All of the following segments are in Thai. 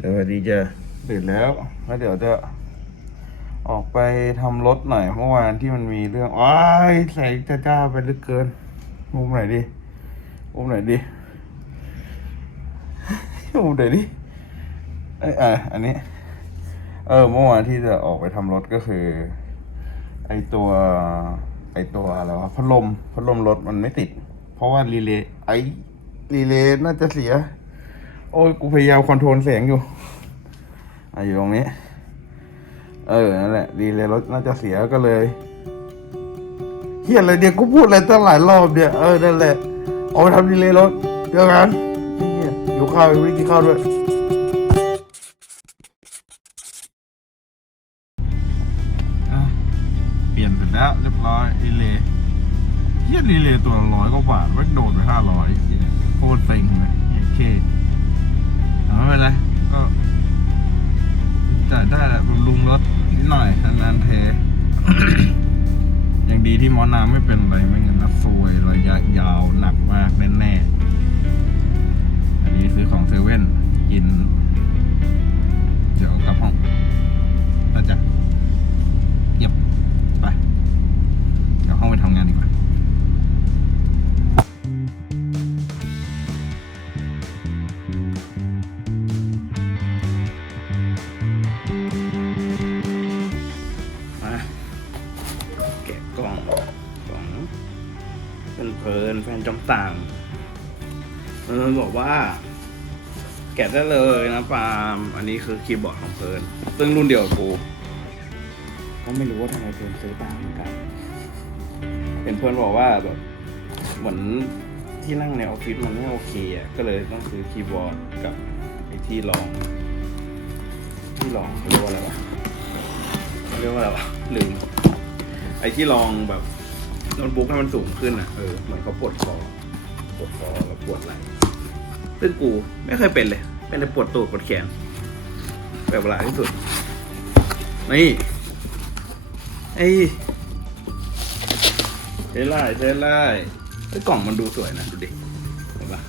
เดี๋ยววันนี้จะตื่นแล้วแล้วเดี๋ยวจะออกไปทำรถหน่อยเมื่อวานที่มันมีเรื่องว้ายใส่จ้าจ้าไปลือเกินมุมไหนดิมุมไหนดิมุมไหนดิเอยอะอันนี้ เออเมื่อวานที่จะออกไปทำรถก็คือ ไอตัว ไอตัวอะไรวะพัดลมพัดลมรถมันไม่ติด เพราะว่ารีเลย์ไอรีเลย์น่าจะเสีย โอ้ยกูพยายามคอนโทรลเสียงอยู่อะอยู่ตรงนี้ เออ นั่นแหละ ดีเลยรถน่าจะเสียก็เลยเฮียอะไรเนี่ยกูพูดอะไรตั้งหลายรอบเนี่ยเออนั่นแหละเอาไปทำดีเลยรถเดียวกันเฮียอยู่ข้าวยังไม่ได้กินข้าวด้วย ว่ ได้เลยนะปาล์มอันนี้คือคีย์บอร์ดของเพลินซึ่งรุ่นเดียวกับกูก็ไม่รู้ว่าทำไมเพลินซื้อต่างเหมือนกันเห็นเพื่อนบอกว่าแบบเหมือนที่นั่งในออฟฟิศมันไม่โอเคอะก็เลยต้องซื้อคีย์บอร์ดกับไอ้ที่รอง ที่รองเขาเรียกว่าอะไรวะเรียกว่าอะไรวะลืมไอ้ที่ลองแบบโน้ตบุ๊กให้มันสูงขึ้นอะเออเหมือนเขาปวดคอปวดคอแล้วปวดไหล่ซึ่งกูไม่เคยเป็นเลย เป็นแต่ปวดตูดปวดแขน แบบเวลาที่สุด นี่ไอ้เทไล่เทไล่ไอ้กล่องมันดูสวยนะ ดูดิ เห็นปะ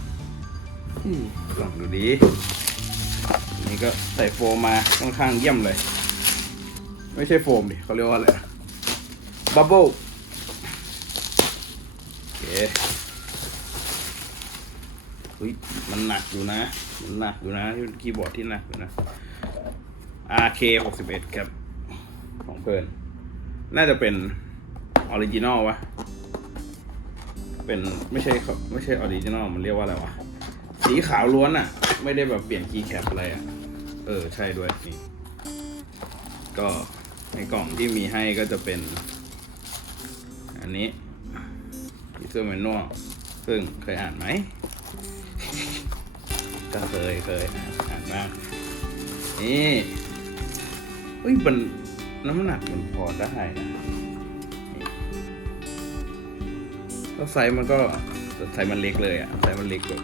กล่องดูดีนี่ก็ใส่โฟมมาค่อนข้างเยี่ยมเลย ไม่ใช่โฟมดิเขาเรียกว่าอะไร บับเบิ้ลโอเค อุ้ยมันหนักอยู่นะ มันหนักอยู่นะที่คีย์บอร์ดที่หนักอยู่นะ RK 61ครับ ของเพื่อนน่าจะเป็นออริจินอลวะ เป็นไม่ใช่เขาไม่ใช่ออริจินอลมันเรียกว่าอะไรวะ สีขาวล้วนอะ่ะ ไม่ได้แบบเปลี่ยนคีย์แคปอะไรอะ่ะ เออ ใช่ด้วยนี่ก็ในกล่องที่มีให้ก็จะเป็น อันนี้ user manual ซึ่งเคยอ่านไหม ก็เคยเคยอ่านบ้างนี่เฮ้ยมันน้ำหนักมันพอได้นะนี่แล้วไซส์มันก็ไซส์มันเล็กเลยอะไซส์มันเล็กแบบ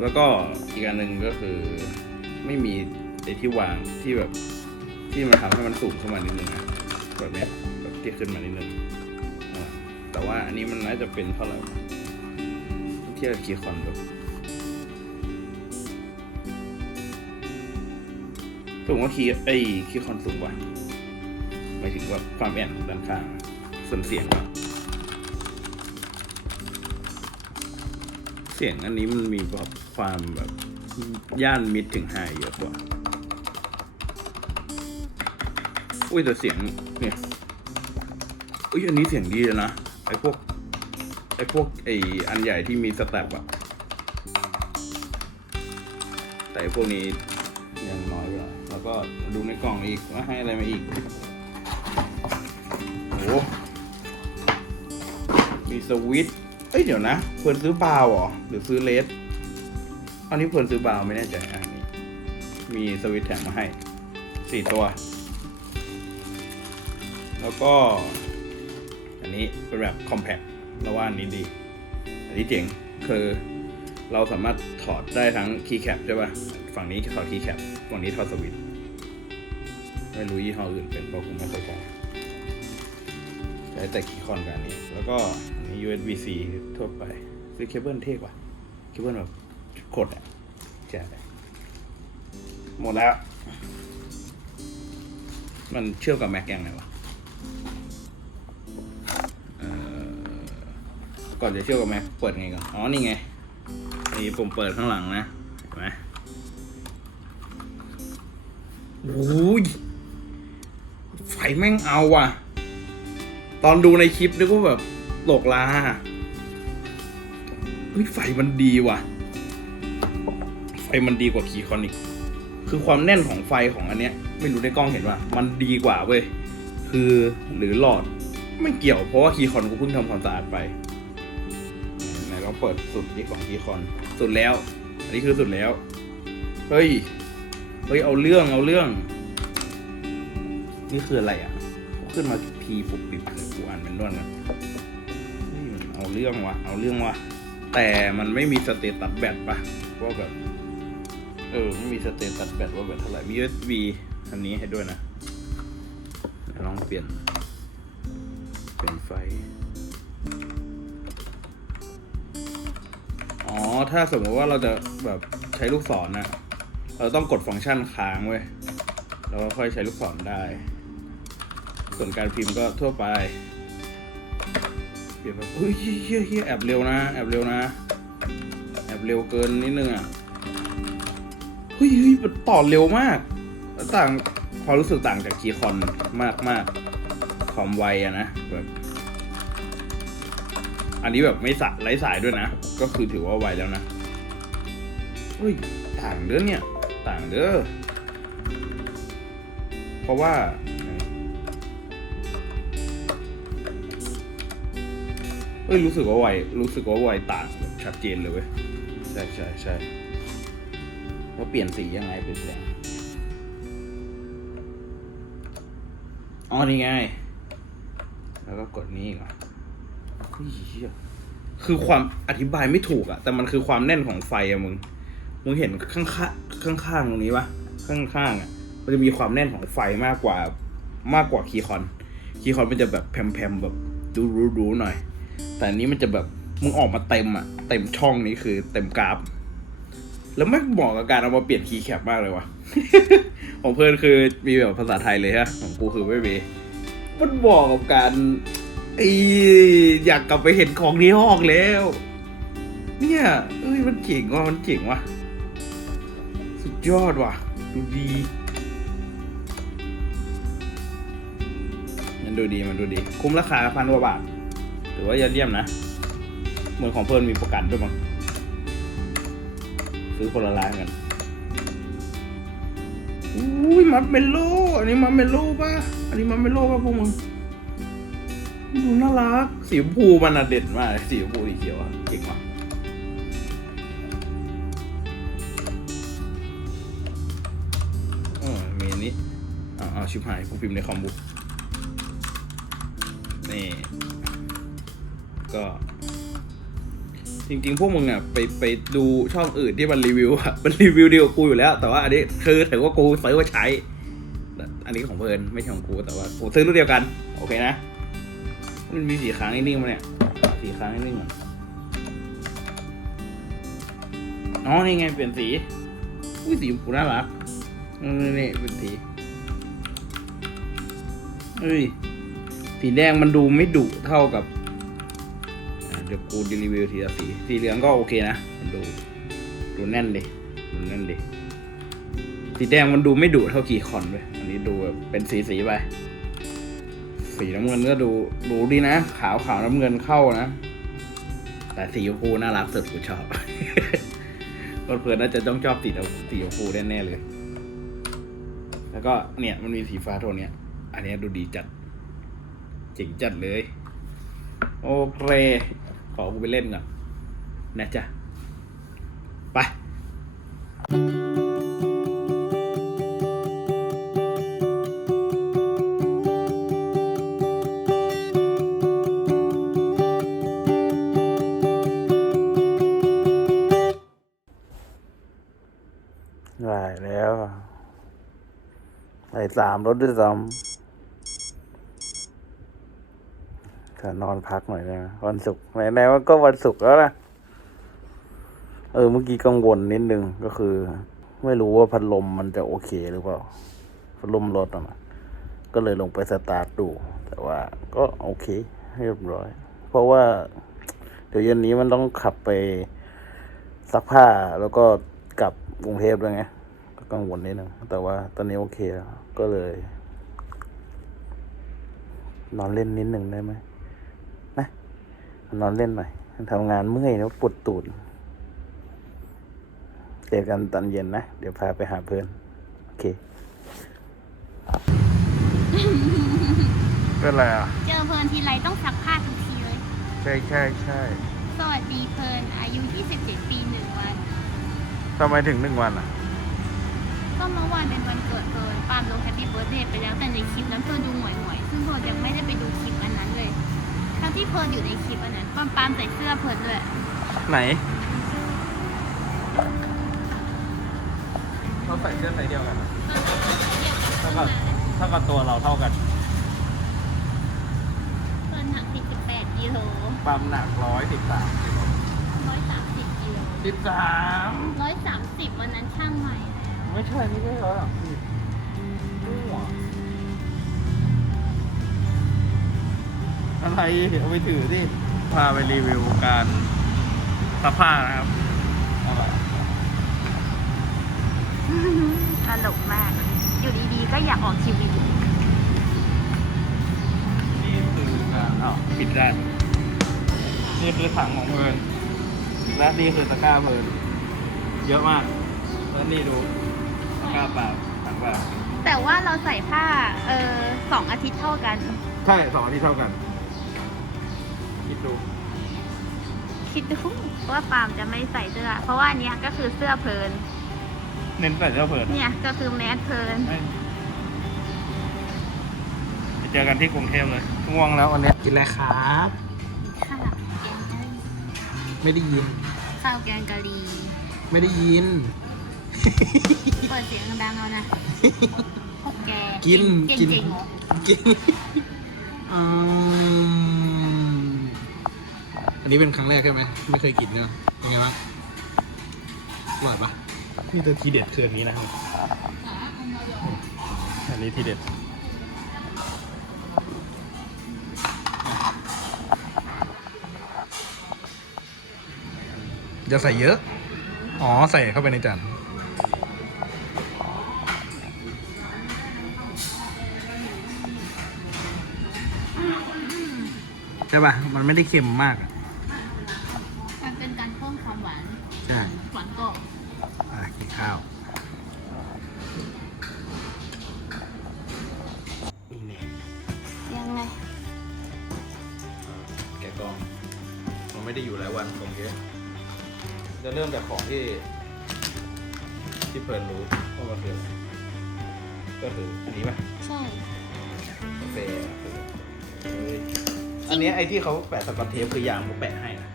แล้วก็อีกอันหนึ่งก็คือไม่มีไอที่วางที่แบบที่มันทำให้มันสูงขึ้นมานิดนึงอะแบบนี้แบบเตี้ยขึ้นมานิดนึงแต่ว่าอันนี้มันน่าจะเป็นเท่าไหร่ วะเทียบกับคีย์คอนดสูงกว่าคีย์ไอ้คีย์คอนสูงกว่าหมายถึงว่าความแอนของด้านข้างส่วนเสียงอะเสียงอันนี้มันมีแบบความแบบย่านมิดถึงไฮเยอะกว่า อุ้ยแต่เสียงเนี่ย อุ้ยอันนี้เสียงดีเลยนะไอพวก ไอ้พวกไออันใหญ่ที่มีสแต็ปอะแต่พวกนี้ยังน้อยไปหน่อยแล้วก็ดูในกล่องอีกว่าให้อะไรมาอีก โอ้โหมีสวิตเอ้ยเดี๋ยวนะ เพื่อนซื้อบาวเหรอ หรือซื้อเลสอันนี้เพื่อนซื้อบาวไม่แน่ใจอันนี้ มีสวิตแถมมาให้สี่ตัว แล้วก็ อันนี้เป็นแบบ compact เราว่าอันนี้ดี อันนี้เจ๋งคือเราสามารถถอดได้ทั้ง keycap ใช่ป่ะ ฝั่งนี้ถอด keycap ฝั่งนี้ถอดสวิตช์ไม่รู้ยี่ห้ออื่นเป็นเพราะผมไม่เคยใช้ใช้แต่คีย์คอนกับอันนี้ แล้วก็อันนี้ USB-C ทั่วไปซื้อเคเบิลเท่กว่าเคเบิลแบบกดอะใช่หมดแล้ว มันเชื่อมกับแม็กยังไงวะ ก่อนจะเชื่อมกับแม็กเปิดไงก่อน อ๋อ นี่ไง นี่ผมเปิดข้างหลังนะ เห็นไหมโอ้ย ไฟแม่งเอาว่ะ ตอนดูในคลิปนึกว่าแบบโลกลาเฮ้ยไฟมันดีว่ะ ไฟมันดีกว่าคีคอนอีกคือความแน่นของไฟของอันเนี้ย ไม่รู้ในกล้องเห็นว่า มันดีกว่าเว้ย คือหรือหลอดไม่เกี่ยวเพราะว่าคีคอนกูเพิ่งทำความสะอาดไป ไหนเราเปิดสุดที่ของคีคอนสุดแล้ว อันนี้คือสุดแล้ว เฮ้ย เฮ้ย เอาเรื่องเอาเรื่อง นี่คืออะไรอะ ขึ้นมาทีปุบปิบเลยกูอ่านเป็นด้วนนะเฮ้ยมันเอาเรื่องวะเอาเรื่องวะแต่มันไม่มีสเตตัสแบตปะว่าแบบเออไม่มีสเตตัสแบตว่าแบตเท่าไหร่มี USB อันนี้ให้ด้วยนะลองเปลี่ยน เปลี่ยนไฟ อ๋อ ถ้าสมมติว่าเราจะแบบใช้ลูกศรนะเราต้องกดฟังก์ชันค้างเว้ยแล้วก็ค่อยใช้ลูกศรได้ ส่วนการพิมพ์ก็ทั่วไปเปลี่ยนแบบเฮ้ยเฮียเฮียแอบเร็วนะ แอบเร็วนะ แอบเร็วเกินนิดนึงอะเฮ้ยเฮ้ยต่อเร็วมาก ต่างความรู้สึกต่างจากคีย์คอนมากมากความไวอะนะแบบ อันนี้แบบไม่สายไร้สายด้วยนะ ก็คือถือว่าไวแล้วนะเฮ้ยต่างเด้อเนี่ย ต่างเด้อ เพราะว่าเอ้ยรู้สึกว่าไวรู้สึกว่าไวต่างแบบชัดเจนเลยเว้ย ใช่ใช่ใช่แล้วเปลี่ยนสียังไงเปลี่ยนแปลงอ๋อนี่ไง แล้วก็กดนี้ก่อน เหี้ยคือความอธิบายไม่ถูกอะแต่มันคือความแน่นของไฟอะมึง มึงเห็นข้างข้างข้างตรงนี้ปะข้างข้างอะมันจะมีความแน่นของไฟมากกว่ามากกว่าคีคอน คีคอนมันจะแบบแผ่มๆแบบดูรู้ๆหน่อย แต่อันนี้มันจะแบบมึงออกมาเต็มอะเต็มช่องนี้คือเต็มกราฟ แล้วไม่เหมาะกับการเอามาเปลี่ยนคีย์แคปมากเลยวะของเพื่อนคือมีแบบภาษาไทยเลยฮะของกูคือไม่มีมันเหมาะกับการ ออยากกลับไปเห็นของที่ห้องแล้ว เนี่ยเอ้ยมันเจ๋งว่ะมันเจ๋งว่ะ สุดยอดว่ะ ดูดีมันดูดีมันดูดี คุ้มราคาพันกว่าบาทถือว่ายอดเยี่ยมนะ เหมือนของเพื่อนมีประกันด้วยมั้งซื้อคนละร้านกันอุ้ยมัดเมลโล่อันนี้มัดเมลโล่ป่ะ อันนี้มัดเมลโล่ป่ะพวกมึง ดูน่ารัก สีชมพูมันอะเด่นมาก สีชมพูสีเขียวอะเก่งว่ะเออมีอันนี้อาเอาชิบหายกูพิมพ์ในคอมบุกนี่ ก็จริงๆ พวกมึงอะไปไปดูช่องอื่นที่มันรีวิวอะมันรีวิวเดียวกูอยู่แล้ว แต่ว่าอันนี้คือถือว่ากูซื้อว่าใช้ อันนี้ของเพิ่นไม่ใช่ของกูแต่ว่ากูซื้อรุ่นเดียวกัน โอเคนะ มันมีสีค้างนิ่งๆมาเนี่ยสีค้างนิ่งๆก่อนอ๋อนี่ไงเปลี่ยนสีอุ้ยสีฟูน่ารักนี่นี่เป็นสีเฮ้ยสีแดงมันดูไม่ดุเท่ากับเดี๋ยวกูรีวิวทีละสี สีเหลืองก็โอเคนะ มันดู ดูแน่นดิดูแน่นดิสีแดงมันดูไม่ดุเท่ากี่คอนเลยอันนี้ดูแบบเป็นสีสีไป สีน้ำเงินก็ดูดูดีนะ ขาวขาวน้ำเงินเข้านะ แต่สีชมพูน่ารักสุดกูชอบเพื่อนน่าจะต้องชอบสีสีชมพูแน่ๆเลย แล้วก็เนี่ยมันมีสีฟ้าโทนเนี้ย อันนี้ดูดีจัดเจ๋งจัดเลย โอเค ขอกูไปเล่นก่อนนะจ๊ะ สามรถด้วยซ้ำถ้านอนพักหน่อยได้ไหมวันศุกร์ไหนๆว่าก็วันศุกร์แล้วนะเออเมื่อกี้กังวลนิดนึงก็คือ ไม่รู้ว่าพัดลมมันจะโอเคหรือเปล่าพัดลมรถอะนะก็เลยลงไปสตาร์ทดู แต่ว่าก็โอเคเรียบร้อย เพราะว่า เดี๋ยวเย็นนี้มันต้องขับไปซักผ้าแล้วก็กลับกรุงเทพด้วยไงก็กังวลนิดนึงแต่ว่าตอนนี้โอเคแล้ว ก็เลย นอนเล่นนิดหนึ่งได้ไหมนะนอนเล่นหน่อยทำงานเมื่อยแล้วปวดตูดเจอกันตอนเย็นนะ เดี๋ยวพาไปหาเพื่อน โอเคเป็นไรอะ เจอเพลินทีไรต้องซักผ้าทุกทีเลย ใช่ใช่ใช่สวัสดีเพลินอายุ 27 ปีหนึ่งวันทำไมถึงหนึ่งวันอะ ก็เมื่อวานเป็นวันเกิดเพลินปาล์มลงแฮปปี้เบิร์ดเดย์ไปแล้วแต่ในคลิปนั้นเพลินดูหงอยหงอยๆซึ่งเพลินยังไม่ได้ไปดูคลิปอันนั้นเลยทั้งที่เพลินอยู่ในคลิปอันนั้นปาล์มปาล์มใส่เสื้อเพลินด้วยไหนเราใส่เสื้อไซส์เดียวกันเท่ากับเท่ากับตัวเราเท่ากันเพลินหนัก48กิโลปั๊มหนักร้อยสิบสาม130กิโลสิบสาม130วันนั้นช่างใหม่แล้ว ไม่ใช่นี่ไม่ร้อยหรอกมั่วอะไรเอาไปถือดิพาไปรีวิวการซักผ้านะครับเอาล่ะตลกมาก อยู่ดีๆ ก็อยากออกทีวีนี่คือการอ้าวปิดได้ นี่คือถังของเพลินและนี่คือตะกร้าเพลินเยอะมาก แล้วนี่ดู ตะกร้าเปล่าถังเปล่าแต่ว่าเราใส่ผ้าเออสองอาทิตย์เท่ากัน ใช่สองอันที่เท่ากัน คิดดูคิดดูว่าปาล์มจะไม่ใส่เสื้อ เพราะว่าอันเนี้ยก็คือเสื้อเพลิน เน้นใส่เสื้อเพลินเนี่ยก็คือแมสเพลินไม่ไปเจอกันที่กรุงเทพเลยง่วงแล้ววันเนี้ยกินอะไรครับข้าวแกงกะหรี่ไม่ได้ยิน ข้าวแกงกะหรี่ไม่ได้ยิน เปิดเสียงดังเอานะพวกแกกินเก่งกิน เก่งๆเหรอกินอืมอันนี้เป็นครั้งแรกใช่ไหม ไม่เคยกินเนอะเป็นไงบ้างอร่อยปะนี่ตัวทีเด็ดคืออันนี้นะครับ อันนี้ทีเด็ด จะใส่เยอะ อ๋อ ใส่เข้าไปในจาน ช่ป่ะ มันไม่ได้เค็มมากอะมันเป็นการเพิ่มความหวาน ใช่หวานกรอบอะกินข้าวยังไงแกะกล่อง มันไม่ได้อยู่หลายวันกล่องเยอะจะเริ่มจากของที่ ที่เพลินรู้ว่ามันคืออะไรก็คืออันนี้ป่ะ ใช่ กาแฟเฮ้ย อันเนี้ยไอ้ที่เขาแปะสกอตเทปคือยางเขาแปะให้นะ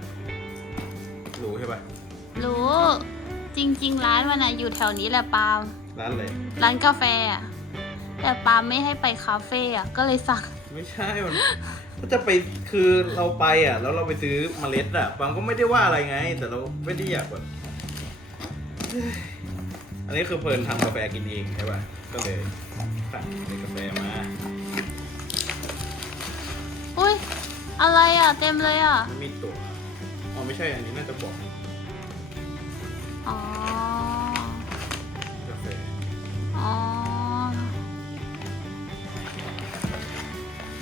รู้ใช่ป่ะรู้ จริง ๆ ร้านมันอะอยู่แถวนี้แหละปาล์มร้านเลยร้านกาแฟอะแต่ปาล์มไม่ให้ไปคาเฟ่อะก็เลยสั่ง ไม่ใช่มันก็จะไปคือเราไปอะ แล้วเราไปซื้อเมล็ดอะบางก็ไม่ได้ว่าอะไรไง แต่เราไม่ได้อยากแบบเฮ้ยอันนี้คือเพลินทำกาแฟกินเองใช่ป่ะก็เลยสั่งในกาแฟมาอุ้ย อะไรอะเต็มเลยอะไม่มีตัวอ๋อไม่ใช่อันนี้น่าจะบอกอ๋อ กาแฟอ๋อ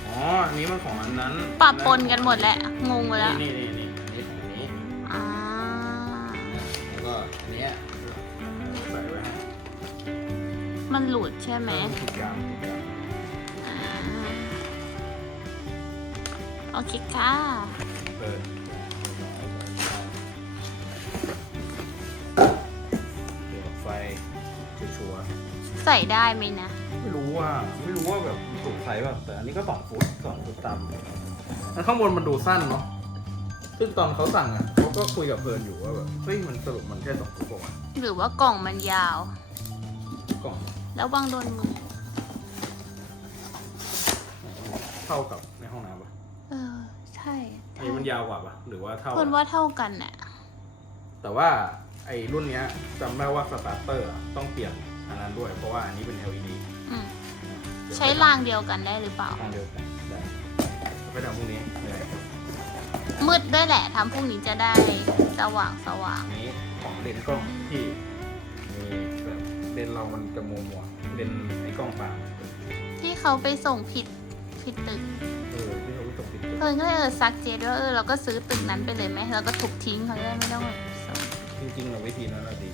อ๋ออันนี้มันของอันนั้นปะปนกันหมดแหละ งงหมดแล้ว นี่นี่นี่นี่อันนี้ของอันนี้ อ่า แล้วก็อันเนี้ยใส่ไว้ให้มันหลุดใช่ไหมทุก โอเคค่ะ เปิดเดี๋ยวไฟชัวร์ๆใส่ได้ไหมนะไม่รู้ว่า ไม่รู้ว่าแบบถูกใช้แบบแต่อันนี้ก็สองฟุตสองฟุตตามมันข้างบนมันดูสั้นเนาะซึ่งตอนเขาสั่งอะเขาก็คุยกับเพลินอยู่ว่าแบบเฮ้ยมันสรุปมันแค่สองฟุตกว่าหรือว่ากล่องมันยาว กล่องแล้ววางโดนมือเท่ากับในห้องน้ำปะ เออ ใช่ อันนี้มัน ยาวกว่าปะหรือว่าเท่าคนว่าเท่ากันน่ะแต่ว่าไอ้รุ่นเนี้ยจำได้ว่าสตาร์เตอร์ต้องเปลี่ยนอันนั้นด้วย เพราะว่าอันนี้เป็น LED อืมนะใช้รางเดียวกันได้หรือเปล่า ทางเดียวกันได้ไปทำพรุ่งนี้เลยมืดด้วยแหละทำพรุ่งนี้จะได้สว่างสว่างอันนี้ของเลนส์กล้องที่มีแบบเลนส์เรามันจะมัวมัวๆเลนส์ไอ้กล้องเปล่า ที่เขาไปส่งผิดผิดตึก เออที่ เขาไปส่งติดเพื่อนก็เลยเออซักเจดว่าเออเราก็ซื้อตึกนั้นไปเลยไหมเราก็ถูกทิ้งเขาจะได้ไม่ต้องแบบส่งจริงๆเราวิธีนั้นเราดี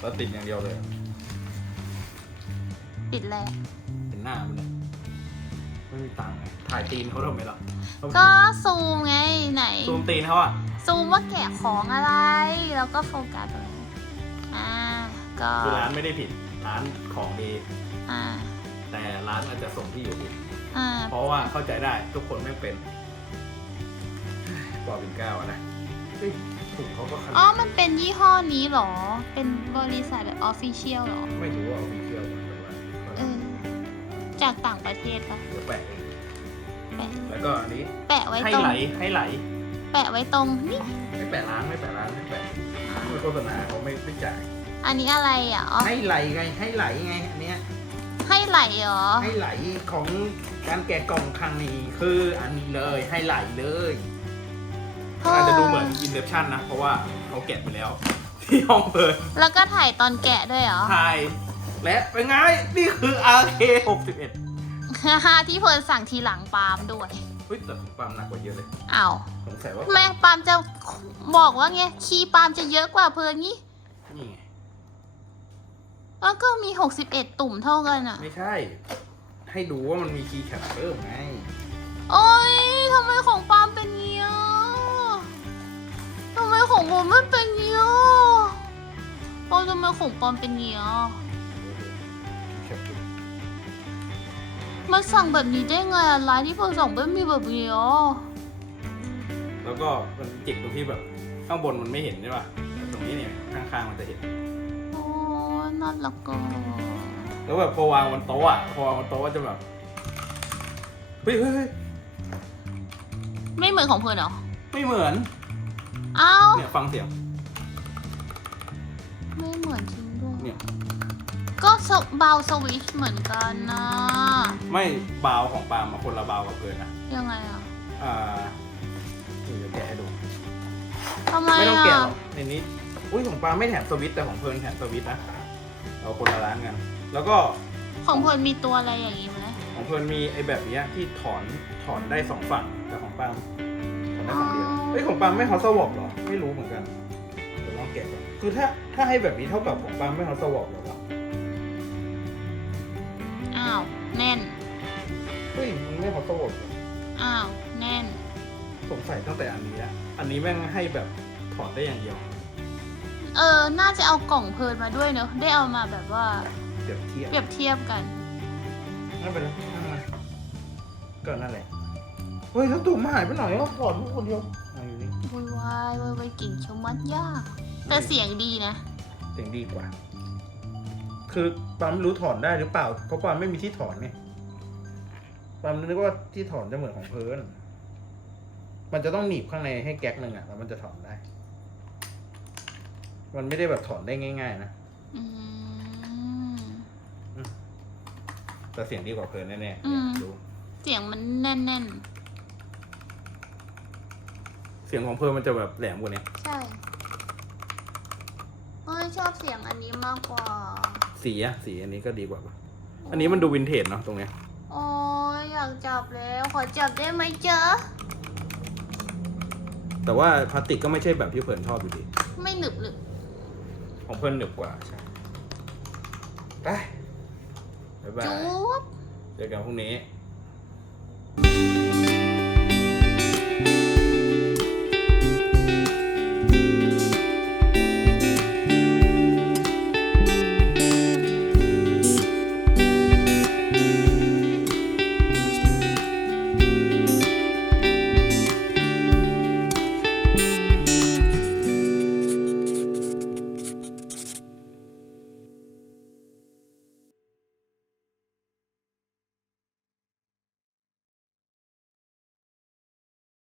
เราติดอย่างเดียวเลยปิดแหละเป็นหน้ามันเลยไม่มีตังค์ไงถ่ายตีนเขาทำไมล่ะก็ซูมไงไหน ซูมตีนเขาอะซูมว่าแกะของอะไร แล้วก็โฟกัสตรงนี้อ่าก็คือร้านไม่ได้ผิดร้านของดีอ่าแต่ร้านอาจจะส่งที่อยู่ผิด อ่าเพราะว่าเข้าใจได้ทุกคนไม่เป็นปอเป็นเก้าอะนะเฮ้ยถุงเขาก็ขอ๋อนาดมันเป็นยี่ห้อนี้เหรอ เป็นบริษัทแบบออฟฟิเชียลเหรอ ไม่รู้ว่าเอาไปเที่ยวกันแต่ว่าเออ จากต่างประเทศปะเดี๋ยวแปะเองแปะแล้วก็อันนี้แปะไว้ให้ตรงไหลให้ไหล แปะไว้ตรงนี่ ไม่แปะร้านไม่แปะร้านไม่แปะไม่โฆษณาเขาไม่ไม่จ่าย อันนี้อะไรอะอ๋อ ให้ไหลไงให้ไหลไงอันเนี้ย ให้ไหลเหรอ ให้ไหลของการแกะกล่องครั้งนี้คืออันนี้เลยให้ไหลเลยอาจจะดูเหมือนอินเดปชันนะ เพราะว่าเขาแกะไปแล้ว ที่ห้องเปิดแล้วก็ถ่ายตอนแกะด้วยเหรอ ถ่าย และเป็นไง นี่คือ RK 61ฮ่าฮ่าที่เพิร์นสั่งทีหลังปาล์มด้วยเฮ้ยแต่ของปาล์มหนักกว่าเยอะเลยอ้าวสงสัยว่า แม่งปาล์มจะบอกว่าไงคีย์ปาล์มจะเยอะกว่าเพิร์นงี้นี่ไง แล้วก็มี 61 ตุ่มเท่ากันอะ ไม่ใช่ ให้ดูว่ามันมีคีย์แคปเพิ่มไงโอ๊ยทำไมของปาล์มเป็นเงี้ยทำไมของผมไม่เป็นเงี้ยโอ้ทำไมของปาล์มเป็นเงี้ยคีย์แคปเพิ่มมันสั่งแบบนี้ได้ไงอะร้านที่เพิร์นสั่งไม่มีแบบนี้อะแล้วก็มันเจิกตรงที่แบบข้างบนมันไม่เห็นใช่ป่ะแต่ตรงนี้เนี่ยข้างๆมันจะเห็นโอ้ ยน่ารักก็แล้วแบบพอวางบนโต๊ะอะพอวางบนโต๊ะก็จะแบบเฮ้ยเฮ้ยเฮ้ยไม่เหมือนของเพิร์นเหรอไม่เหมือนเอ้าเนี่ยฟังเสียงไม่เหมือนจริงด้วยเนี่ยก็สวเบาสวิตช์เหมือนกันนะไม่บาวของปาล์มอะคนละบาวกับเพื่อนนะยังไงอะอ่าเดี๋ยวแกะให้ดู ทำไมไม่ต้องอะแกะหรอกในนี้ อุ้ยของปาล์มไม่แถมสวิตช์แต่ของเพื่อนแถมสวิตช์นะ เราคนละร้านกันแล้วก็ของเพิร์นมีตัวอะไรอย่างงี้ไหมของเพื่อนมีไอ้แบบเนี้ยที่ถอนถอนได้สองฝั่งแต่ของปาล์มถอนได้ฝั่งเดียวเฮ้ยของปาล์มไม่ฮอตสวอปหรอไม่รู้เหมือนกันเดี๋ยวลองแกะก่อนคือถ้าถ้าให้แบบนี้เท่ากับของปาล์มไม่ฮอตสวอปหรอวะอ้าวแน่นเฮ้ยมันไม่ฮอตสวอปอ้าวแน่นสงสัยตั้งแต่อันนี้ละอันนี้แม่งให้แบบถอนได้อย่างเดียว เออ น่าจะเอากล่องเพิร์นมาด้วยเนอะ ได้เอามาแบบว่าเปรียบเทียบเปรียบเทียบกันไม่เป็นไรนั่งมาก็นั่นแหละ เฮ้ย แล้วตุ่มหายไปไหนอะถอดลูกคนเดียวมาอยู่นี่วายวายวายวายเก่งชะมัดยาก แต่เสียงดีนะ เสียงดีกว่า คือปั๊มรู้ถอนได้หรือเปล่า เพราะปั๊มไม่มีที่ถอนไงปั๊มนึกว่าที่ถอนจะเหมือนของเพิร์นมันจะต้องหนีบข้างในให้แก๊กหนึ่งอะแล้วมันจะถอนได้ มันไม่ได้แบบถอนได้ง่ายๆนะ อืม แต่เสียงดีกว่าเพิร์นแน่ๆอืเนี่ยมดู เสียงมันแน่นเสียงของเพิร์นมันจะแบบแหลมกว่านี้ๆ ใช่เอ้ยชอบเสียงอันนี้มากกว่า สีอะสีอันนี้ก็ดีกว่าปะอันนี้มันดูวินเทจเนาะตรงเนี้ย โอ้ยอยากจับแล้ว ขอจับได้ไหมเจ๊ะแต่ว่าพลาสติกก็ไม่ใช่แบบที่เพิร์นชอบอยู่ดี ไม่หนึบหนึบ ของเพิร์นหนึบกว่าใช่ไปบ๊ายบายจุ๊บ เจอกันพรุ่งนี้บ